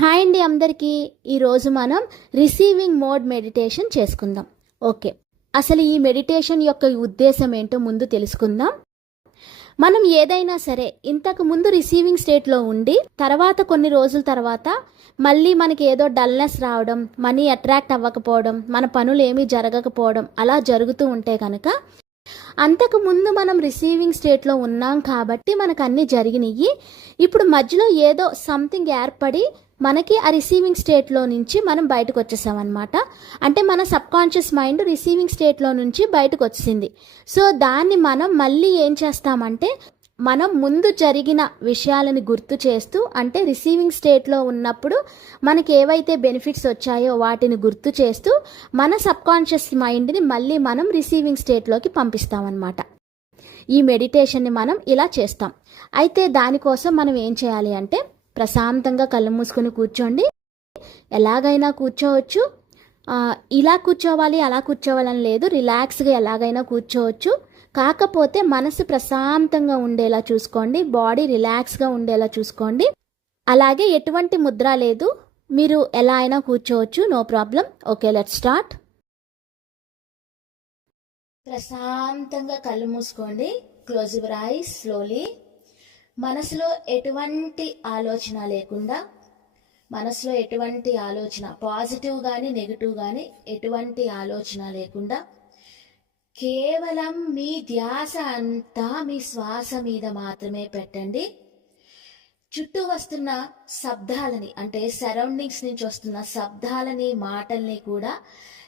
Hi అండి అందరికీ. ఈరోజు మనం రిసీవింగ్ మోడ్ మెడిటేషన్ చేసుకుందాం. ఓకే. అసలు ఈ మెడిటేషన్ యొక్క ఉద్దేశం ఏంటో ముందు తెలుసుకుందాం. మనం ఏదైనా సరే ఇంతకు ముందు రిసీవింగ్ స్టేట్లో ఉండి తర్వాత కొన్ని రోజుల తర్వాత మళ్ళీ మనకి ఏదో డల్నెస్ రావడం మనీ అట్రాక్ట్ అవ్వకపోవడం మన పనులు ఏమీ జరగకపోవడం అలా జరుగుతూ ఉంటే కనుక అంతకు ముందు మనం రిసీవింగ్ స్టేట్లో ఉన్నాం కాబట్టి మనకు అన్నీ జరిగినాయి ఇప్పుడు మధ్యలో ఏదో సంథింగ్ ఏర్పడి మనకి ఆ రిసీవింగ్ స్టేట్లో నుంచి మనం బయటకు వచ్చేసామన్నమాట. అంటే మన సబ్ కాన్షియస్ మైండ్ రిసీవింగ్ స్టేట్లో నుంచి బయటకు వచ్చింది సో దాన్ని మనం మళ్ళీ ఏం చేస్తామంటే మనం ముందు జరిగిన విషయాలను గుర్తు చేస్తూ అంటే రిసీవింగ్ స్టేట్లో ఉన్నప్పుడు మనకి ఏవైతే బెనిఫిట్స్ వచ్చాయో వాటిని గుర్తు చేస్తూ మన సబ్ కాన్షియస్ మైండ్ని మళ్ళీ మనం రిసీవింగ్ స్టేట్లోకి పంపిస్తామన్నమాట. ఈ మెడిటేషన్ని మనం ఇలా చేస్తాం. అయితే దానికోసం మనం ఏం చేయాలి అంటే ప్రశాంతంగా కళ్ళు మూసుకొని కూర్చోండి. ఎలాగైనా కూర్చోవచ్చు. ఇలా కూర్చోవాలి అలా కూర్చోవాలని లేదు. రిలాక్స్గా ఎలాగైనా కూర్చోవచ్చు. కాకపోతే మనసు ప్రశాంతంగా ఉండేలా చూసుకోండి. బాడీ రిలాక్స్గా ఉండేలా చూసుకోండి. అలాగే ఎటువంటి ముద్ర లేదు. మీరు ఎలా అయినా కూర్చోవచ్చు. No problem. Okay let start. ప్రశాంతంగా కళ్ళు మూసుకోండి. Close your eyes slowly. మనసులో ఎటువంటి ఆలోచన లేకుండా మనసులో ఎటువంటి ఆలోచన పాజిటివ్ కానీ నెగిటివ్ కానీ ఎటువంటి ఆలోచన లేకుండా కేవలం మీ ధ్యాస అంతా మీ శ్వాస మీద మాత్రమే పెట్టండి. చుట్టూ వస్తున్న శబ్దాలని అంటే సరౌండింగ్స్ నుంచి వస్తున్న శబ్దాలని మాటల్ని కూడా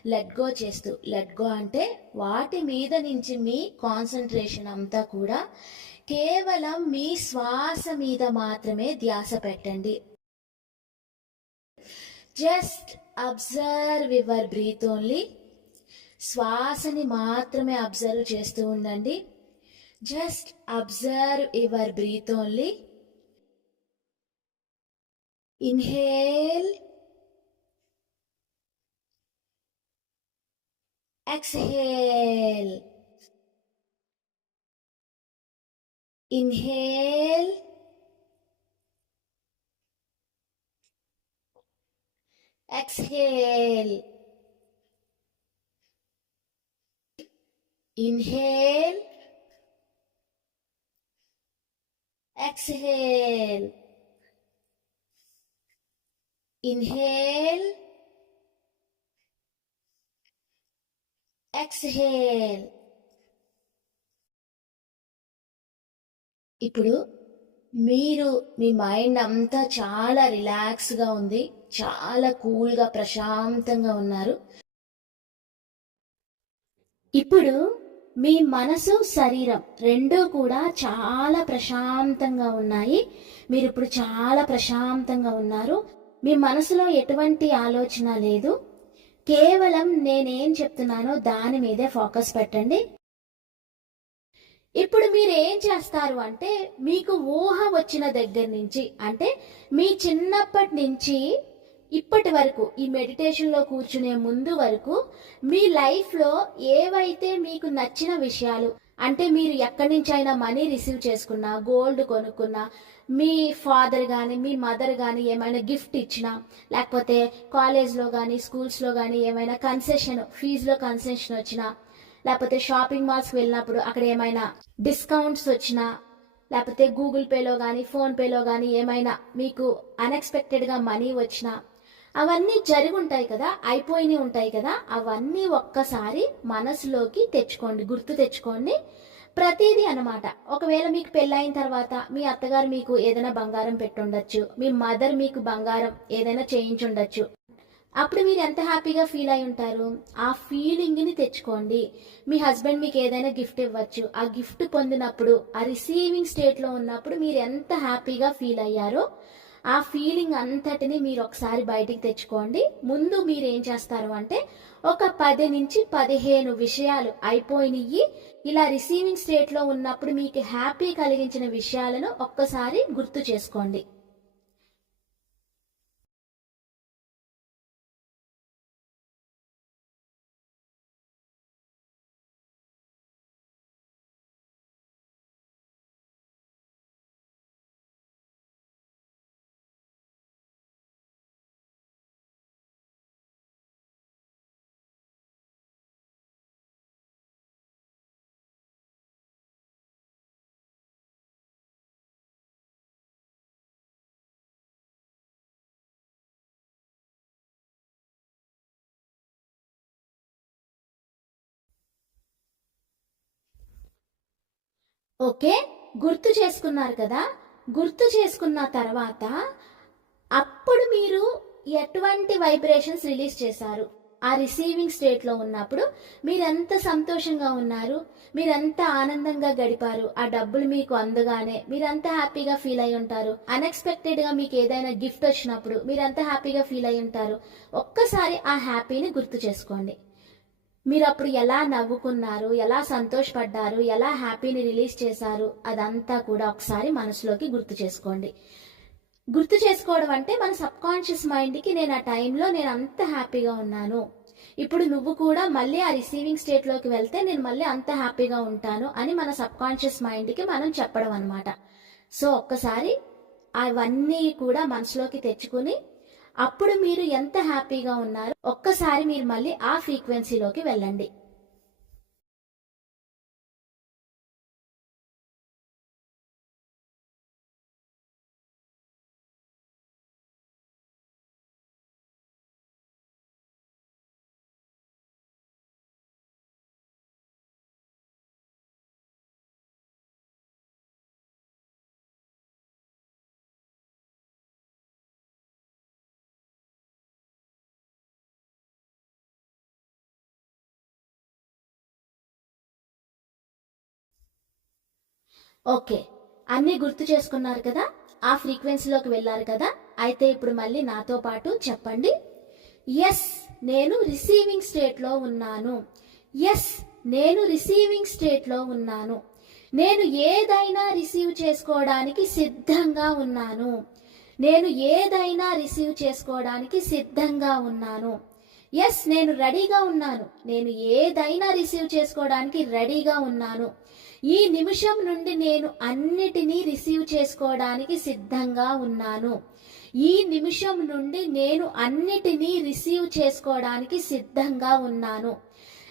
లెట్ గో చేస్తూ లెట్ గో అంటే వాటి మీద నుంచి మీ కాన్సన్ట్రేషన్ అంతా కూడా కేవలం మీ శ్వాస మీద మాత్రమే ధ్యాస పెట్టండి. Just observe your breath only శ్వాసని మాత్రమే అబ్జర్వ్ చేస్తూ ఉండండి. Just observe your breath only inhale exhale inhale. Exhale. Inhale. Exhale. Inhale. Exhale ఇప్పుడు మీరు మీ మైండ్ అంతా చాలా రిలాక్స్గా ఉంది చాలా కూల్గా ప్రశాంతంగా ఉన్నారు. ఇప్పుడు మీ మనసు శరీరం రెండూ కూడా చాలా ప్రశాంతంగా ఉన్నాయి. మీరు ఇప్పుడు చాలా ప్రశాంతంగా ఉన్నారు. మీ మనసులో ఎటువంటి ఆలోచన లేదు. కేవలం నేనేం చెప్తున్నానో దాని మీదే ఫోకస్ పెట్టండి. ఇప్పుడు మీరు ఏం చేస్తారు అంటే మీకు ఊహ వచ్చిన దగ్గర నుంచి అంటే మీ చిన్నప్పటి నుంచి ఇప్పటి వరకు ఈ మెడిటేషన్లో కూర్చునే ముందు వరకు మీ లైఫ్లో ఏవైతే మీకు నచ్చిన విషయాలు అంటే మీరు ఎక్కడి నుంచి అయినా మనీ రిసీవ్ చేసుకున్నా గోల్డ్ కొనుక్కున్నా మీ ఫాదర్ కానీ మీ మదర్ కానీ ఏమైనా గిఫ్ట్ ఇచ్చినా లేకపోతే కాలేజ్లో కానీ స్కూల్స్లో కానీ ఏమైనా కన్సెషన్ ఫీజులో కన్సెషన్ వచ్చినా లేకపోతే షాపింగ్ మాల్స్కి వెళ్ళినప్పుడు అక్కడ ఏమైనా డిస్కౌంట్స్ వచ్చినా లేకపోతే గూగుల్ పేలో కానీ ఫోన్పేలో కానీ ఏమైనా మీకు అన్ఎక్స్పెక్టెడ్గా మనీ వచ్చినా అవన్నీ జరిగి ఉంటాయి కదా అయిపోయినాయి ఉంటాయి కదా అవన్నీ ఒక్కసారి మనసులోకి తెచ్చుకోండి గుర్తు తెచ్చుకోండి. ప్రతిదీ అనమాట ఒకవేళ మీకు పెళ్ళైన తర్వాత మీ అత్తగారు మీకు ఏదైనా బంగారం పెట్టుండొచ్చు మీ మదర్ మీకు బంగారం ఏదైనా చేయించుండొచ్చు. అప్పుడు మీరు ఎంత హ్యాపీగా ఫీల్ అయి ఉంటారు? ఆ ఫీలింగ్ని తెచ్చుకోండి. మీ హస్బెండ్ మీకు ఏదైనా గిఫ్ట్ ఇవ్వచ్చు. ఆ గిఫ్ట్ పొందినప్పుడు ఆ రిసీవింగ్ స్టేట్లో ఉన్నప్పుడు మీరు ఎంత హ్యాపీగా ఫీల్ అయ్యారో ఆ ఫీలింగ్ అంతటిని మీరు ఒకసారి బయటికి తెచ్చుకోండి. ముందు మీరు ఏం చేస్తారు అంటే ఒక పది నుంచి పదిహేను విషయాలు అయిపోయినవి ఇలా రిసీవింగ్ స్టేట్లో ఉన్నప్పుడు మీకు హ్యాపీ కలిగించిన విషయాలను ఒక్కసారి గుర్తు చేసుకోండి. ఓకే? గుర్తు చేసుకున్నారు కదా? గుర్తు చేసుకున్న తర్వాత అప్పుడు మీరు ఎటువంటి వైబ్రేషన్స్ రిలీజ్ చేశారు? ఆ రిసీవింగ్ స్టేట్లో ఉన్నప్పుడు మీరెంత సంతోషంగా ఉన్నారు? మీరెంత ఆనందంగా గడిపారు? ఆ డబ్బులు మీకు అందగానే మీరంత హ్యాపీగా ఫీల్ అయి ఉంటారు? అన్ఎక్స్పెక్టెడ్గా మీకు ఏదైనా గిఫ్ట్ వచ్చినప్పుడు మీరంత హ్యాపీగా ఫీల్ అయి ఉంటారు? ఒక్కసారి ఆ హ్యాపీని గుర్తు చేసుకోండి. మీరు అప్పుడు ఎలా నవ్వుకున్నారు ఎలా సంతోషపడ్డారు ఎలా హ్యాపీని రిలీజ్ చేశారు అదంతా కూడా ఒకసారి మనసులోకి గుర్తు చేసుకోండి. గుర్తు చేసుకోవడం అంటే మన సబ్ కాన్షియస్ మైండ్కి నేను ఆ టైంలో నేను అంత హ్యాపీగా ఉన్నాను. ఇప్పుడు నువ్వు కూడా మళ్ళీ ఆ రిసీవింగ్ స్టేట్లోకి వెళ్తే నేను మళ్ళీ అంత హ్యాపీగా ఉంటాను అని మన సబ్ కాన్షియస్ మైండ్కి మనం చెప్పడం అనమాట సో ఒక్కసారి అవన్నీ కూడా మనసులోకి తెచ్చుకుని అప్పుడు మీరు ఎంత హ్యాపీగా ఉన్నారో ఒక్కసారి మీరు మళ్ళీ ఆ ఫ్రీక్వెన్సీలోకి వెళ్ళండి. ఓకే. అన్నీ గుర్తు చేసుకున్నారు కదా? ఆ ఫ్రీక్వెన్సీలోకి వెళ్ళారు కదా? అయితే ఇప్పుడు మళ్ళీ నాతో పాటు చెప్పండి. ఎస్ నేను రిసీవింగ్ స్టేట్లో ఉన్నాను. ఎస్ నేను రిసీవింగ్ స్టేట్లో ఉన్నాను. నేను ఏదైనా రిసీవ్ చేసుకోవడానికి సిద్ధంగా ఉన్నాను. నేను ఏదైనా రిసీవ్ చేసుకోవడానికి సిద్ధంగా ఉన్నాను. ఎస్ నేను రెడీగా ఉన్నాను. నేను ఏదైనా రిసీవ్ చేసుకోవడానికి రెడీగా ఉన్నాను. ఈ నిమిషం నుండి నేను అన్నిటినీ రిసీవ్ చేసుకోవడానికి సిద్ధంగా ఉన్నాను. ఈ నిమిషం నుండి నేను అన్నిటినీ రిసీవ్ చేసుకోవడానికి సిద్ధంగా ఉన్నాను.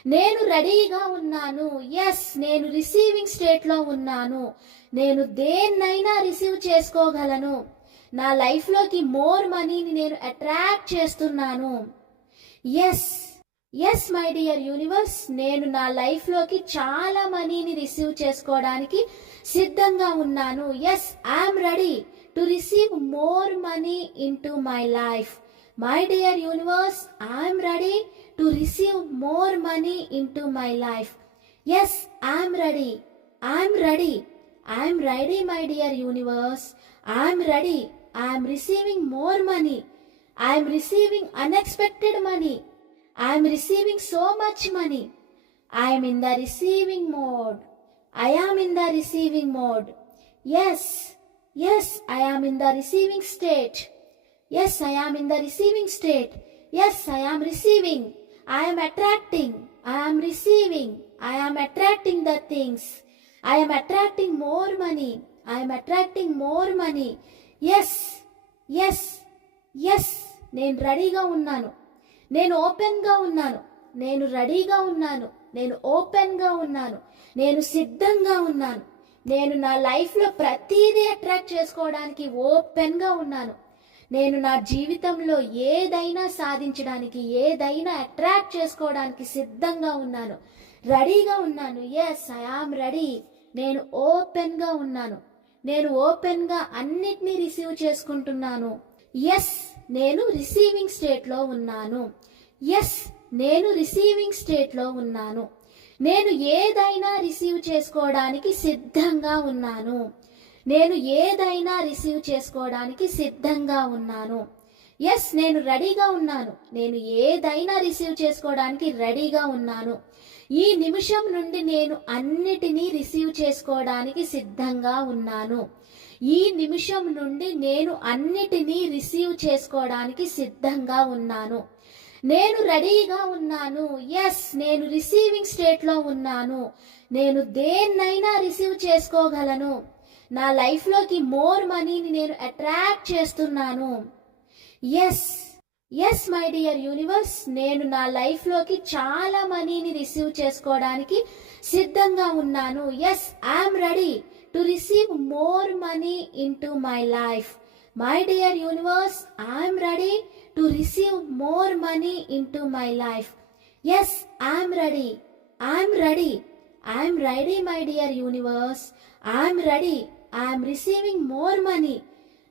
నేను రెడీగా ఉన్నాను. ఎస్ నేను రిసీవింగ్ స్టేట్లో ఉన్నాను. నేను దేన్నైనా రిసీవ్ చేసుకోగలను. నా లైఫ్లోకి మోర్ మనీని నేను అట్రాక్ట్ చేస్తున్నాను. Yes yes my dear universe నేను నా లైఫ్లోకి చాలా మనీని రిసీవ్ చేసుకోవడానికి సిద్ధంగా ఉన్నాను. Yes I'm ready to receive more money into my life my dear universe I'm ready to receive more money into my life yes I'm ready I'm ready I'm ready my dear universe I'm ready I'm receiving more money I'm receiving unexpected money I I'm receiving so much money I'm in the receiving mode I am in the receiving mode yes yes I I am in the receiving state yes am in the receiving state yes I I am receiving I I'm attracting I am receiving I am attracting the things I I'm attracting more money I I'm attracting more money yes yes yes నేను రెడీగా ఉన్నాను నేను ఓపెన్గా ఉన్నాను. నేను రెడీగా ఉన్నాను. నేను ఓపెన్గా ఉన్నాను. నేను సిద్ధంగా ఉన్నాను. నేను నా లైఫ్లో ప్రతిదీ అట్రాక్ట్ చేసుకోవడానికి ఓపెన్గా ఉన్నాను. నేను నా జీవితంలో ఏదైనా సాధించడానికి ఏదైనా అట్రాక్ట్ చేసుకోవడానికి సిద్ధంగా ఉన్నాను. రెడీగా ఉన్నాను. ఎస్ ఐఆమ్ రెడీ నేను ఓపెన్గా ఉన్నాను. నేను ఓపెన్గా అన్నిటినీ రిసీవ్ చేసుకుంటున్నాను. ఎస్ నేను రిసీవింగ్ స్టేట్లో ఉన్నాను. ఎస్ నేను రిసీవింగ్ స్టేట్లో ఉన్నాను. నేను ఏదైనా రిసీవ్ చేసుకోవడానికి సిద్ధంగా ఉన్నాను. నేను ఏదైనా రిసీవ్ చేసుకోవడానికి సిద్ధంగా ఉన్నాను. ఎస్ నేను రెడీగా ఉన్నాను. నేను ఏదైనా రిసీవ్ చేసుకోవడానికి రెడీగా ఉన్నాను. ఈ నిమిషం నుండి నేను అన్నిటినీ రిసీవ్ చేసుకోవడానికి సిద్ధంగా ఉన్నాను. ఈ నిమిషం నుండి నేను అన్నిటినీ రిసీవ్ చేసుకోవడానికి సిద్ధంగా ఉన్నాను. నేను రెడీగా ఉన్నాను. ఎస్ నేను రిసీవింగ్ స్టేట్లో ఉన్నాను. నేను దేన్నైనా రిసీవ్ చేసుకోగలను. నా లైఫ్లోకి మోర్ మనీని నేను అట్రాక్ట్ చేస్తున్నాను. Yes yes my dear universe నేను నా లైఫ్లోకి చాలా మనీని రిసీవ్ చేసుకోవడానికి సిద్ధంగా ఉన్నాను. Yes I'm ready to receive more money into my life. My dear universe, I am ready to receive more money into my life. Yes, I am ready. I am ready. I am ready, my dear universe. I am ready. I am receiving more money.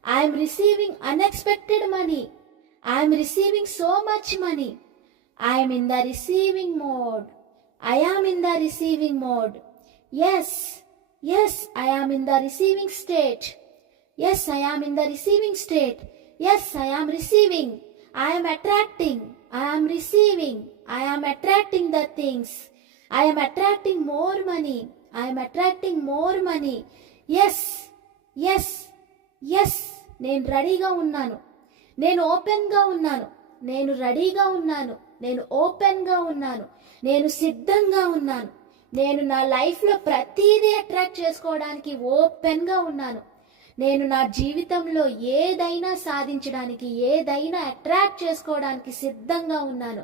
I am receiving unexpected money. I am receiving so much money. I am in the receiving mode. I am in the receiving mode. Yes, yes I am in the receiving state yes I am in the receiving state yes I am receiving I am attracting I am receiving I am attracting the things I am attracting more money I am attracting more money yes yes yes నేను రెడీగా ఉన్నాను. నేను ఓపెన్గా ఉన్నాను. నేను రెడీగా ఉన్నాను. నేను ఓపెన్గా ఉన్నాను. నేను సిద్ధంగా ఉన్నాను. నేను నా లైఫ్లో ప్రతిదీ అట్రాక్ట్ చేసుకోవడానికి ఓపెన్గా ఉన్నాను. నేను నా జీవితంలో ఏదైనా సాధించడానికి ఏదైనా అట్రాక్ట్ చేసుకోవడానికి సిద్ధంగా ఉన్నాను.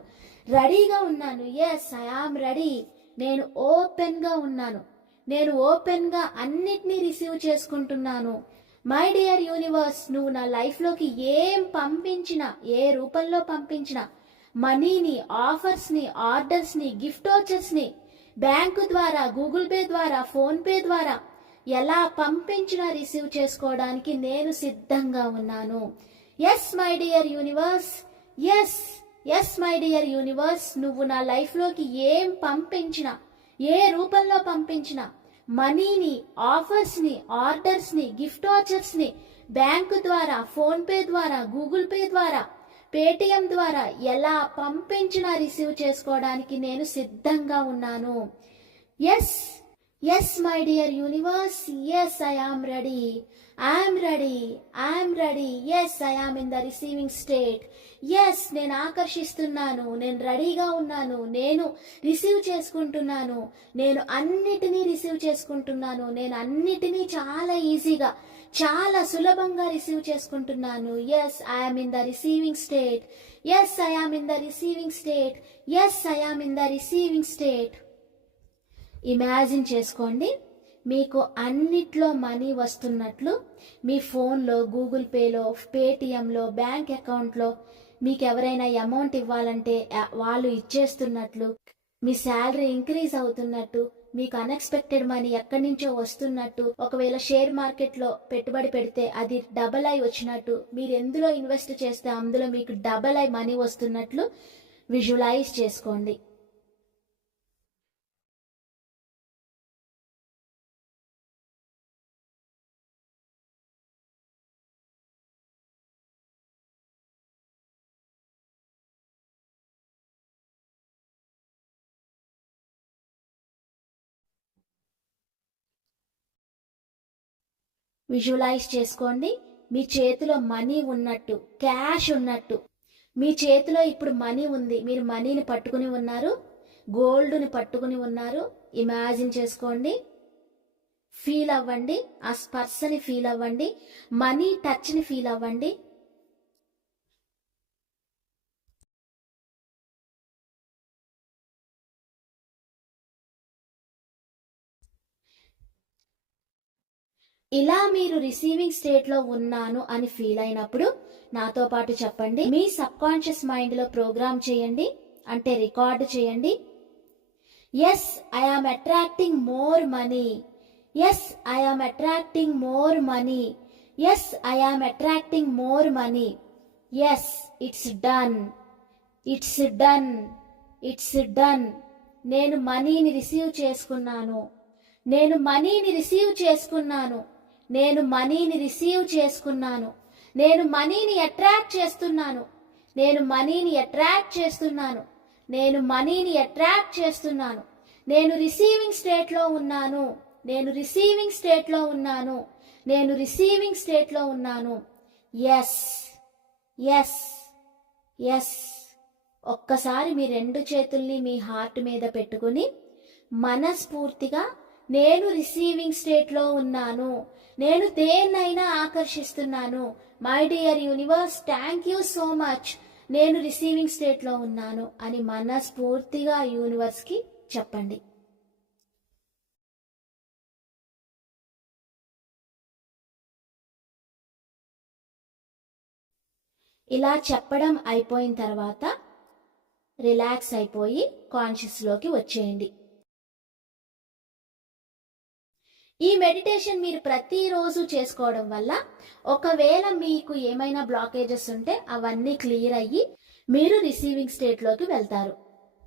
రెడీగా ఉన్నాను. ఎస్ ఐ ఆమ్ రెడీ నేను ఓపెన్గా ఉన్నాను. నేను ఓపెన్గా అన్నిటినీ రిసీవ్ చేసుకుంటున్నాను. మై డియర్ యూనివర్స్ నువ్వు నా లైఫ్లోకి ఏం పంపించినా ఏ రూపంలో పంపించినా మనీని ఆఫర్స్ని ఆర్డర్స్ని గిఫ్ట్ వచ్చర్స్ని బ్యాంకు ద్వారా గూగుల్ పే ద్వారా ఫోన్ పే ద్వారా ఎలా పంపించినా రిసీవ్ చేసుకోవడానికి నేను సిద్ధంగా ఉన్నాను. Yes my dear universe yes yes my dear universe నువ్వు నా లైఫ్లోకి ఏం పంపించినా ఏ రూపంలో పంపించినా మనీని ఆఫర్స్ని ఆర్డర్స్ని గిఫ్ట్ వాచర్స్ని బ్యాంకు ద్వారా ఫోన్పే ద్వారా గూగుల్ పే ద్వారా పేటిఎం ద్వారా ఎలా పంపించినా రిసీవ్ చేసుకోవడానికి నేను సిద్ధంగా ఉన్నాను. Yes yes my dear universe yes I am ready I'm ready I'm ready yes I am in the receiving state yes నేను ఆకర్షిస్తున్నాను నేను రెడీగా ఉన్నాను నేను రిసీవ్ చేసుకుంటున్నాను. నేను అన్నిటినీ రిసీవ్ చేసుకుంటున్నాను నేను అన్నిటినీ చాలా ఈజీగా చాలా సులభంగా రిసీవ్ చేసుకుంటున్నాను. Yes I'm in the receiving state yes I am am in the receiving state yes I am am in the receiving state imagine చేసుకోండి. మీకు అన్నిట్లో మనీ వస్తున్నట్లు మీ ఫోన్లో గూగుల్ పేలో పేటిఎంలో బ్యాంక్ అకౌంట్లో మీకు ఎవరైనా అమౌంట్ ఇవ్వాలంటే వాళ్ళు ఇచ్చేస్తున్నట్లు మీ శాలరీ ఇంక్రీజ్ అవుతున్నట్టు మీకు అన్ఎక్స్పెక్టెడ్ మనీ ఎక్కడి నుంచో వస్తున్నట్టు ఒకవేళ షేర్ మార్కెట్లో పెట్టుబడి పెడితే అది డబల్ అయి వచ్చినట్టు మీరు ఎందులో ఇన్వెస్ట్ చేస్తే అందులో మీకు డబల్ అయి మనీ వస్తున్నట్లు విజువలైజ్ చేసుకోండి. విజువలైజ్ చేసుకోండి. మీ చేతిలో మనీ ఉన్నట్టు క్యాష్ ఉన్నట్టు. మీ చేతిలో ఇప్పుడు మనీ ఉంది. మీరు మనీని పట్టుకుని ఉన్నారు. గోల్డ్ని పట్టుకుని ఉన్నారు. ఇమాజిన్ చేసుకోండి. ఫీల్ అవ్వండి. ఆ స్పర్శని ఫీల్ అవ్వండి. మనీ టచ్ని ఫీల్ అవ్వండి. ఇలా మీరు రిసీవింగ్ స్టేట్లో ఉన్నాను అని ఫీల్ అయినప్పుడు నాతో పాటు చెప్పండి. మీ సబ్ కాన్షియస్ మైండ్లో ప్రోగ్రామ్ చేయండి. అంటే రికార్డ్ చేయండి. Yes I attracting more money yes I attracting more money yes I attracting more money yes it's done it's done it's done నేను మనీని రిసీవ్ చేసుకున్నాను. నేను మనీని రిసీవ్ చేసుకున్నాను. నేను మనీని రిసీవ్ చేసుకున్నాను. నేను మనీని అట్రాక్ట్ చేస్తున్నాను. నేను మనీని అట్రాక్ట్ చేస్తున్నాను. నేను మనీని అట్రాక్ట్ చేస్తున్నాను. నేను రిసీవింగ్ స్టేట్లో ఉన్నాను. నేను రిసీవింగ్ స్టేట్లో ఉన్నాను. నేను రిసీవింగ్ స్టేట్లో ఉన్నాను. ఎస్ ఎస్ ఎస్ ఒక్కసారి మీ రెండు చేతుల్ని మీ హార్ట్ మీద పెట్టుకుని మనస్ఫూర్తిగా నేను రిసీవింగ్ స్టేట్లో ఉన్నాను. నేను దేన్నైనా ఆకర్షిస్తున్నాను. My dear universe thank you so much నేను రిసీవింగ్ స్టేట్లో ఉన్నాను అని మనస్ఫూర్తిగా యూనివర్స్కి చెప్పండి. ఇలా చెప్పడం అయిపోయిన తర్వాత రిలాక్స్ అయిపోయి కాన్షియస్లోకి వచ్చేయండి. ఈ మెడిటేషన్ మీరు ప్రతిరోజు చేసుకోవడం వల్ల ఒకవేళ మీకు ఏమైనా బ్లాకేజెస్ ఉంటే అవన్నీ క్లియర్ అయ్యి మీరు రిసీవింగ్ స్టేట్లోకి వెళ్తారు.